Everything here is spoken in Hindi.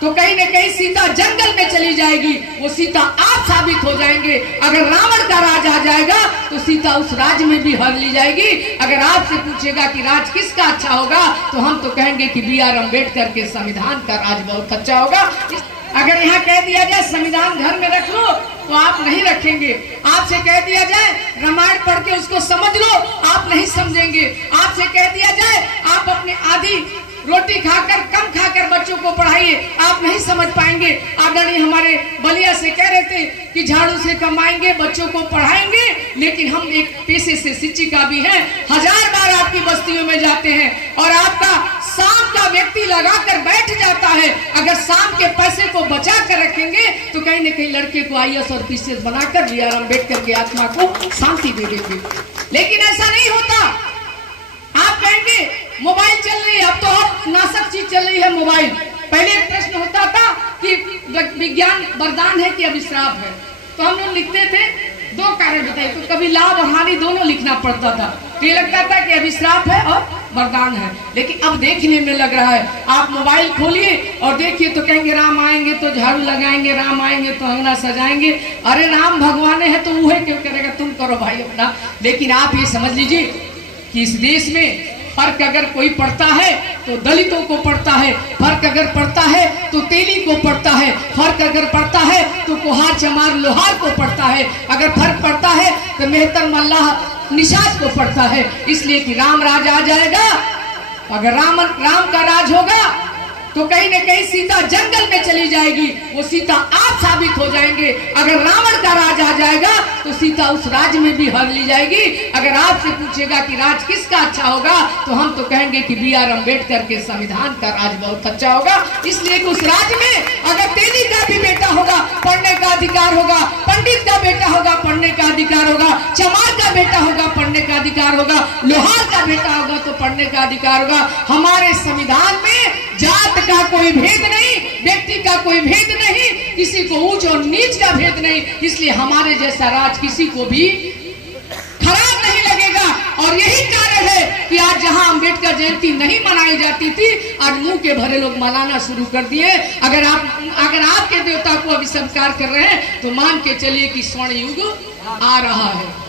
तो कहीं न कहीं सीता जंगल में चली जाएगी, वो सीता आप साबित हो जाएंगे। अगर रावण का राज आ जाएगा तो सीता उस राज में भी हर ली जाएगी। अगर आपसे पूछेगा कि राज किसका अच्छा होगा तो हम तो कहेंगे कि B.R. अम्बेडकर के संविधान का राज बहुत अच्छा होगा। अगर यहाँ कह दिया जाए संविधान घर में रख लो तो आप नहीं रखेंगे। आपसे कह दिया जाए रामायण पढ़ के उसको समझ लो, आप नहीं समझेंगे। आपसे कह दिया जाए आप अपने आधी रोटी खाकर कम खाकर बच्चों को पढ़ाइए, आप नहीं समझ पाएंगे। आदरणीय हमारे बलिया से कह रहे थे कि झाड़ू से कमाएंगे, बच्चों को पढ़ाएंगे, लेकिन हम एक पेशे से शिक्षिका भी हैं। 1000 बार आपकी बस्तियों में जाते हैं और आपका शाम का व्यक्ति लगा कर बैठ जाता है। अगर शाम के पैसे को बचा कर रखेंगे तो कहीं न कहीं लड़के को IAS और PCS बनाकर B.R. अम्बेडकर की आत्मा को शांति दे देंगे। लेकिन ऐसा नहीं होता। आप कहेंगे मोबाइल चल रही है, अब तो और नाशक चीज चल रही है मोबाइल। पहले एक प्रश्न होता था कि विज्ञान वरदान है कि अभिश्राप है, तो हम लोग लिखते थे 2 कारण बताइए, तो कभी लाभ और हानि दोनों लिखना पड़ता था। तो ये लगता था कि अभिश्राप है और वरदान है। लेकिन अब देखने में लग रहा है, आप मोबाइल खोलिए और देखिए तो कहेंगे राम आएंगे तो झाड़ू लगाएंगे, राम आएंगे तो अंगना सजाएंगे। अरे राम भगवान है तो वह क्यों करेगा, तुम करो भाई अपना। लेकिन आप ये समझ लीजिए कि इस देश में फर्क अगर कोई पड़ता है तो दलितों को पड़ता है, फर्क अगर पड़ता है तो तेली को पड़ता है, फर्क अगर पड़ता है तो कुहार चमार लोहार को पड़ता है, अगर फर्क पड़ता है तो मेहतर मल्लाह निषाद को पड़ता है। इसलिए कि राम राज आ जाएगा। अगर राम का राज होगा तो कहीं न कहीं सीता जंगल में चली जाएगी, वो सीता आप साबित हो जाएंगे। अगर रावण का राज आ जाएगा तो सीता उस राज में भी हर ली जाएगी। अगर आपसे पूछेगा कि राज किसका अच्छा होगा तो हम तो कहेंगे कि B.R. अम्बेडकर के संविधान का राज बहुत अच्छा होगा। इसलिए कि उस राज में अगर तेली का भी बेटा होगा पढ़ने का अधिकार होगा, पंडित का बेटा होगा पढ़ने का अधिकार होगा, चमार का बेटा होगा पढ़ने का अधिकार होगा, लोहार का बेटा होगा तो पढ़ने का अधिकार होगा। हमारे संविधान में जात का कोई भेद नहीं, व्यक्ति का कोई भेद नहीं, किसी को ऊंच और नीच का भेद नहीं। इसलिए हमारे जैसा राज किसी को भी खराब नहीं लगेगा। और यही कारण है कि आज जहां अम्बेडकर जयंती नहीं मनाई जाती थी, आज मुंह के भरे लोग मनाना शुरू कर दिए। अगर आपके देवता को अभी स्वीकार कर रहे हैं तो मान के चलिए कि स्वर्ण युग आ रहा है।